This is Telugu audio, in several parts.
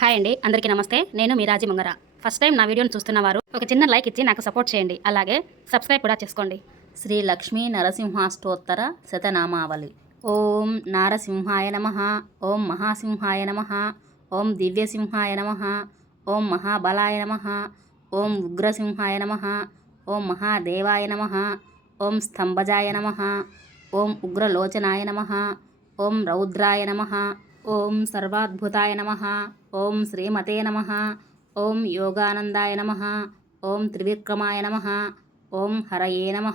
హాయ్ అండి అందరికీ నమస్తే. నేను మీ రాజీ ముంగర. ఫస్ట్ టైం నా వీడియోని చూస్తున్న వారు ఒక చిన్న లైక్ ఇచ్చి నాకు సపోర్ట్ చేయండి. అలాగే సబ్స్క్రైబ్ కూడా చేసుకోండి. శ్రీ లక్ష్మీ నరసింహాష్టోత్తర శతనామావళి. ఓం నారసింహాయ నమ ఓం మహాసింహాయ నమ ఓం దివ్యసింహాయ నమ ఓం మహాబలాయ నమ ఓం ఉగ్రసింహాయ నమ ఓం మహాదేవాయ నమ ఓం స్తంభజాయ నమ ఓం ఉగ్రలోచనాయ నమ ఓం రౌద్రాయ నమ ఓం సర్వాద్భుతాయ నమ ఓం శ్రీమతే నమ ఓం యోగానందాయ నమ ఓం త్రివిక్రమాయ నమ ఓం హరయే నమ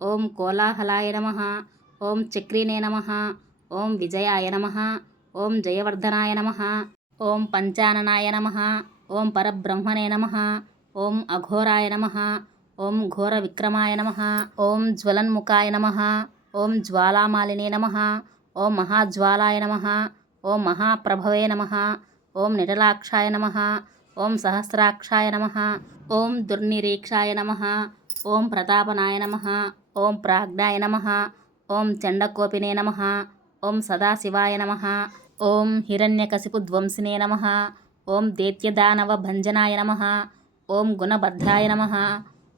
ఓం కోలాహలాయ నమ ఓం చక్రినే నమ ఓం విజయాయ నమ ఓం జయవర్ధనాయ నమ ఓం పంచాననాయ నమ ఓం పరబ్రహ్మణే నమ ఓం అఘోరాయ నమ ఓం ఘోర విక్రమాయ నమ ఓం జ్వలన్ముఖాయ నమ ఓం జ్వాలామాలినే నమ ఓం మహాజ్వాలాయ నమ ఓం మహాప్రభవే నమ ఓం నిటలాక్షాయ నమ ఓం సహస్రాక్షాయ నమ ఓం దుర్నిరీక్షాయ నమ ఓం ప్రతాపనాయ నమ ఓం ప్రాజ్ఞాయ నమ ఓం చండకోపినే నమ ఓం సదాశివాయ నమ ఓం హిరణ్యకశిపుధ్వంసినే నమ ఓం దేత్యదానవ భంజనాయ నమ ఓం గుణభద్రాయ నమ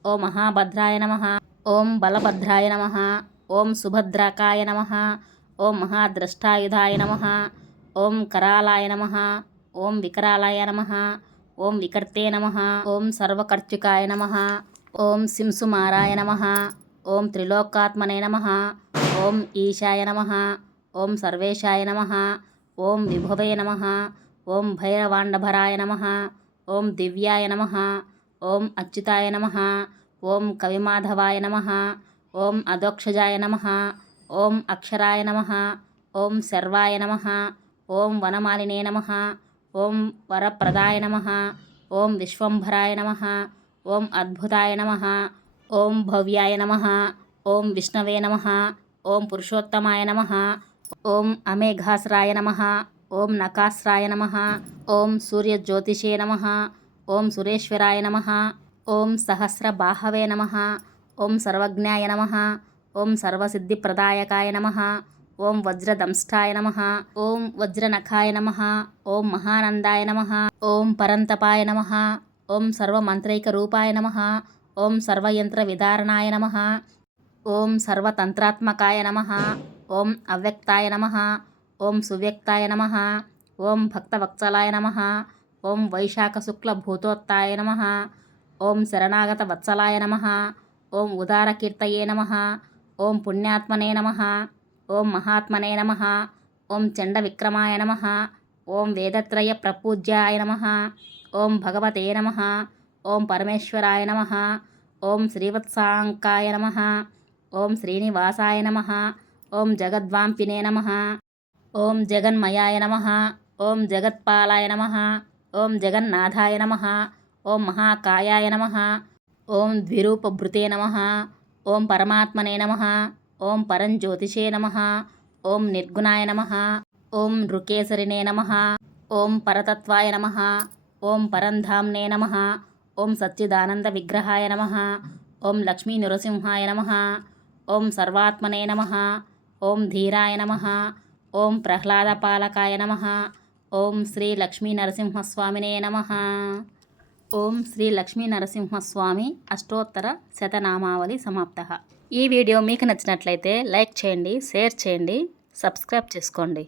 ఓం మహాభద్రాయ నమ ఓం బలభద్రాయ నమ ఓం సుభద్రకాయ నమ ఓం మహాద్రష్టాయుధాయ నమ ఓం కరాలాయ నమ ఓం వికరాలాయ నమ ఓం వికర్తే నమ ఓం సర్వకర్చుకాయ నమ ఓం సింసుమారాయ నమ ఓం త్రిలోకాత్మనే నమ ఓం ఈశాయ నమ ఓం సర్వేశాయ నమ ఓం విభవే నమ ఓం భైరవాండభరాయ నమ ఓం దివ్యాయ నమ ఓం అచ్యుతాయ నమ ఓం కవిమాధవాయ నమ ఓం అధోక్షజాయ నమ ఓం అక్షరాయ నమ ఓం శర్వాయ నమ ఓం వనమాలినే నమ ఓం వరప్రదాయ నమ ఓం విశ్వంభరాయ నమ ఓం అద్భుతాయ నమ ఓం భవ్యాయ నమ ఓం విష్ణవే నమ ఓం పురుషోత్తమాయ నమ ఓం అమేఘాస్రాయ నమ ఓం నకాస్రాయ నమ ఓం సూర్యజ్యోతిషే నమ ఓం సురేశ్వరాయ నమ ఓం సహస్రబాహవే నమ ఓం సర్వజ్ఞాయ నమ ఓం సర్వసిద్ధిప్రదాయకాయ నమ ఓం వజ్రదంష్టాయ నమ ఓం వజ్రనఖాయ నమ ఓం మహానందాయ నమ ఓం పరంతపాయ నమ ఓం సర్వమంత్రైక రూపాయ నమ ఓం సర్వయంత్ర విదారణాయ నమ ఓం సర్వతంత్రాత్మకాయ నమ ఓం అవ్యక్తాయ నమ ఓం సువ్యక్తాయ నమ ఓం భక్తవత్సలాయ నమ ఓం వైశాఖ శుక్ల భూతోత్తాయ నమ ఓం శరణాగత వత్సలాయ నమ ఓం ఉదారకీర్తయే నమ ఓం పుణ్యాత్మనే నమ ఓం మహాత్మనే నమ ఓం చండ విక్రమాయ నమ ఓం వేదత్రయ ప్రపూజ్యాయ నమ ఓం భగవతే నమ ఓం పరమేశ్వరాయ నమ ఓం శ్రీవత్సాంకాయ నమ ఓం శ్రీనివాసాయ నమ ఓం జగద్వాంపినే నమ ఓం జగన్మయాయ నమ ఓం జగత్పాలాయ నమ ఓం జగన్నాథాయ నమ ఓం మహాకాయాయ నమ ఓం ద్విరూపభృతే నమ ఓం పరమాత్మనే నమ ఓం పరంజ్యోతిషే నమ ఓం నిర్గుణాయ నమ ఓం నృకేసరినే నమ ఓం పరతత్వాయ నమ ఓం పరంధామ్నే నమ ఓం సచ్చిదానంద విగ్రహాయ నమ ఓం లక్ష్మీ నృసింహాయ నమ ఓం సర్వాత్మనే నమ ఓం ధీరాయ నమ ఓం ప్రహ్లాదపాలకాయ నమ ఓం శ్రీ లక్ష్మీ నరసింహస్వామినే నమ ఓం శ్రీ లక్ష్మీ నరసింహస్వామి అష్టోత్తర శతనామావళి సమాప్త. ఈ వీడియో మీకు నచ్చినట్లయితే లైక్ చేయండి షేర్ చేయండి సబ్స్క్రైబ్ చేసుకోండి.